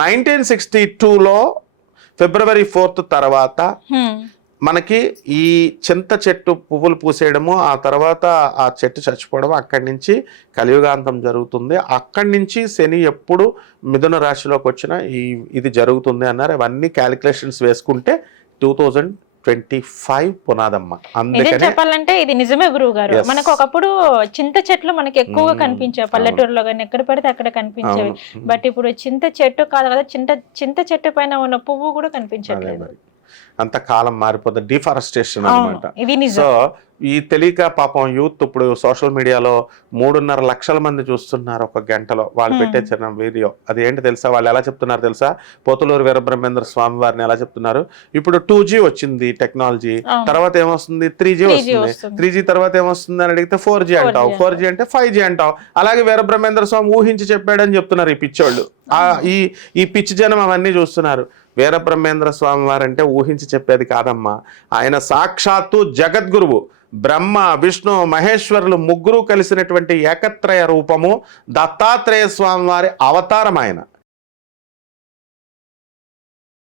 1962లో February 4th తర్వాత మనకి ఈ చింత చెట్టు పువ్వులు పూసేయడము, ఆ తర్వాత ఆ చెట్టు చచ్చిపోవడం, అక్కడి నుంచి కలియుగాంతం జరుగుతుంది. అక్కడి నుంచి శని ఎప్పుడు మిథున రాశిలోకి వచ్చినా ఇది జరుగుతుంది అన్నారు. అవన్నీ క్యాలిక్యులేషన్స్ వేసుకుంటే 2025 పునాదమ్మ. అందుకని చెప్పాలంటే ఇది నిజమే గురువు గారు. మనకు ఒకప్పుడు చింత చెట్లు మనకి ఎక్కువగా కనిపించేవి, పల్లెటూరులో కానీ ఎక్కడ పడితే అక్కడ కనిపించేవి. బట్ ఇప్పుడు చింత చెట్టు కాదు కదా, చింత చెట్టు పైన ఉన్న పువ్వు కూడా కనిపించట్లేదు. అంత కాలం మారిపోతుంది, డిఫారెస్టేషన్ అనమాట. ఇది సో ఈ తెలియక పాపం యూత్ ఇప్పుడు సోషల్ మీడియాలో 3.5 లక్షల మంది చూస్తున్నారు ఒక గంటలో. వాళ్ళు పెట్టే చిన్న వీడియో అది ఏంటి తెలుసా? వాళ్ళు ఎలా చెప్తున్నారు తెలుసా? పోతులూరు వీరబ్రహ్మేంద్ర స్వామి వారిని ఎలా చెప్తున్నారు? ఇప్పుడు 2G వచ్చింది టెక్నాలజీ, తర్వాత ఏమొస్తుంది 3G వస్తుంది. 3G తర్వాత ఏమొస్తుంది అని అడిగితే 4G అంటావు, 4G అంటే 5G అంటావు. అలాగే వీరబ్రహ్మేంద్ర స్వామి ఊహించి చెప్పాడని చెప్తున్నారు ఈ పిచ్చోళ్ళు. ఈ పిచ్చి జనం అవన్నీ చూస్తున్నారు. వీరబ్రహ్మేంద్ర స్వామి వారంటే ఊహించి చెప్పేది కాదమ్మా. ఆయన సాక్షాత్తు జగద్గురువు. బ్రహ్మ విష్ణు మహేశ్వరులు ముగ్గురు కలిసినటువంటి ఏకత్రయ రూపము దత్తాత్రేయ స్వామి వారి అవతారం ఆయన.